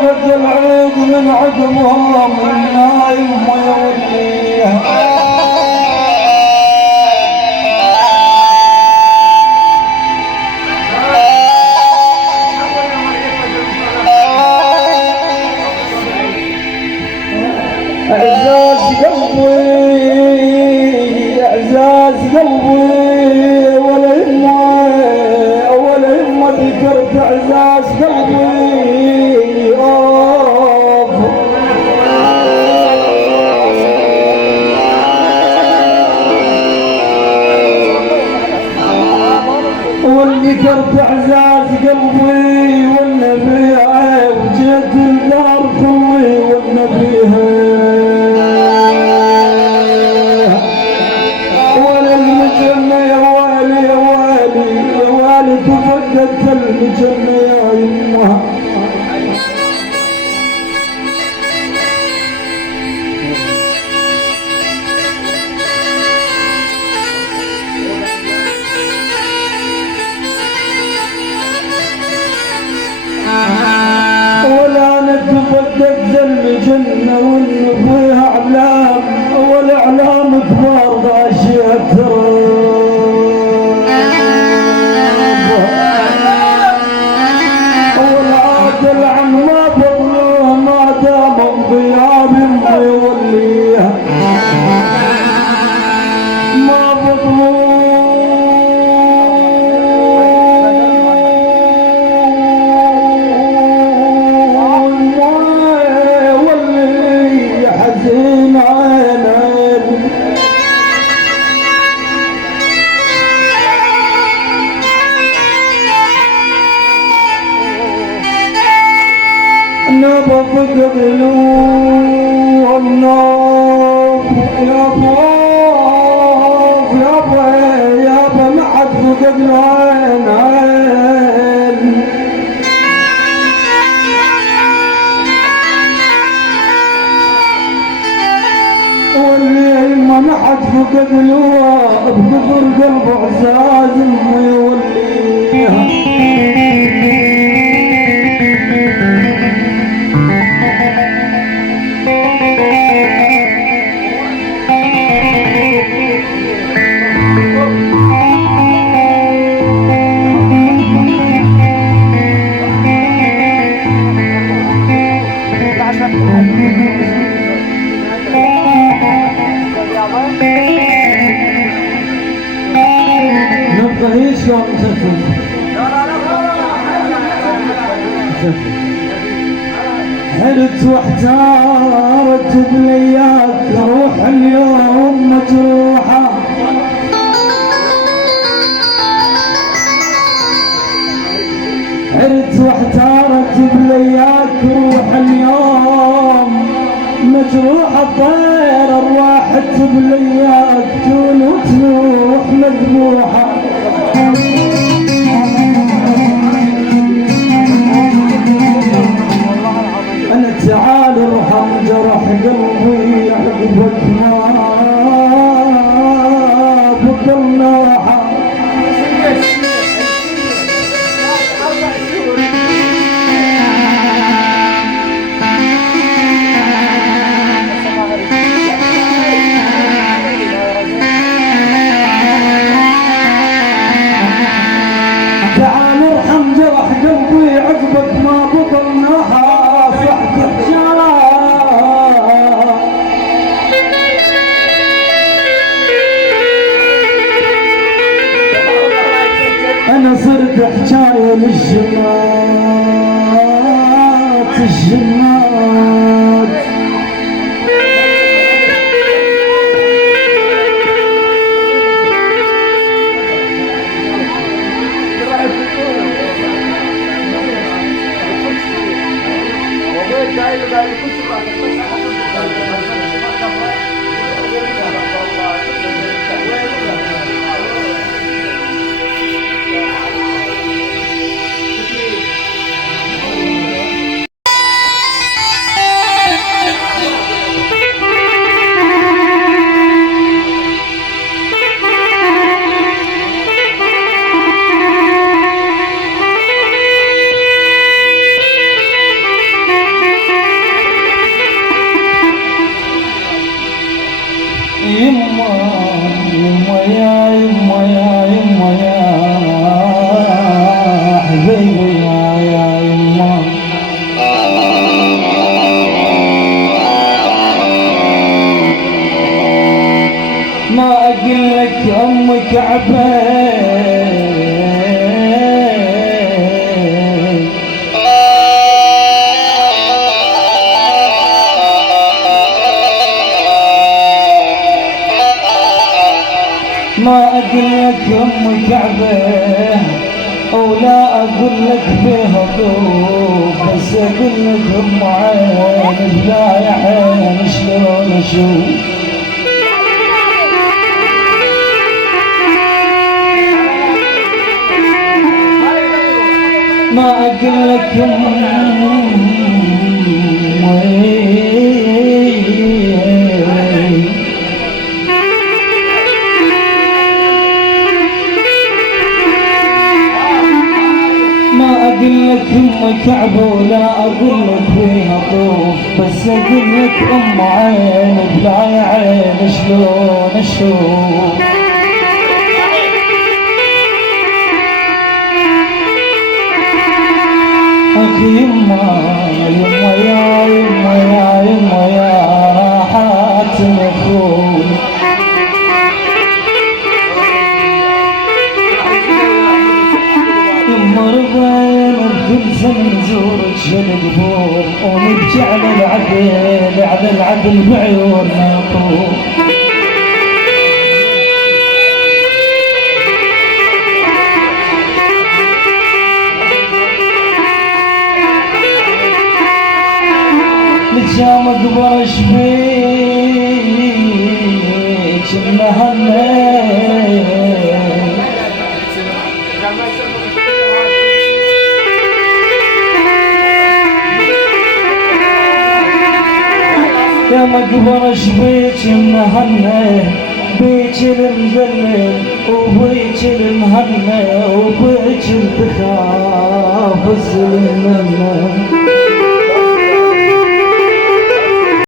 شافت العيد من عقبهم النايم ويوليها اعزاز قلبي اعزاز قلبي ولا يما ذكرت اعزاز قلبي والذكرت اعزاز قلبي والنبي وجيت الدار كلي والنبي تفقدت المجنة يا يمه ولا نتفقدت المجنة وإن فيها أعلام والأعلام كبار غاشية ترى العن ما فضلوه ما دام انضياب ما يوليها ما فضلوه ما يولي حزين عينين نبى فقد لو النوم يابا ما حد فقد العين عين واللي ما حد فقد له بقدر قلبه عزاز ما يوليها نبقى هيك شلون مسفل حلت واحتارت بلياك روح اليوم مجروحة حلت واحتارت بلياك روح اليوم مجروحة طير الراحت بلياك تون وتروح مذبوحة أنا تعال ارحم جرح قلبي عقبك ما بطل نوحة تعال ارحم جرح قلبي عقبك ما بطل نوحة صحتك أنا صرت حكاية للجمات الجمات يما يا يما يا يما يا حبيبي يا يما ما اقول لك ام كعبه ما اقول لك ام كعبه ولا اقول لك فيها ضوء بس اقول لك ام عين لا يا عين شلون اشوف ما اقول لك ما اقول لك ام كعبه ولا اقول لك فيها طوف بس اقول لك ام عين بلا عين شلون اشوف اخي يما يما يا يما يا يما يا حاتم اخوي يما ربيع كل سنة نزورك الجبور ونبكي على العدل بعيوننا طول جام اكبر شبيك المهنة يا مقبر شبيك المهنة بيك المذلل وبيك المهنة وبيك التخاف الزلمة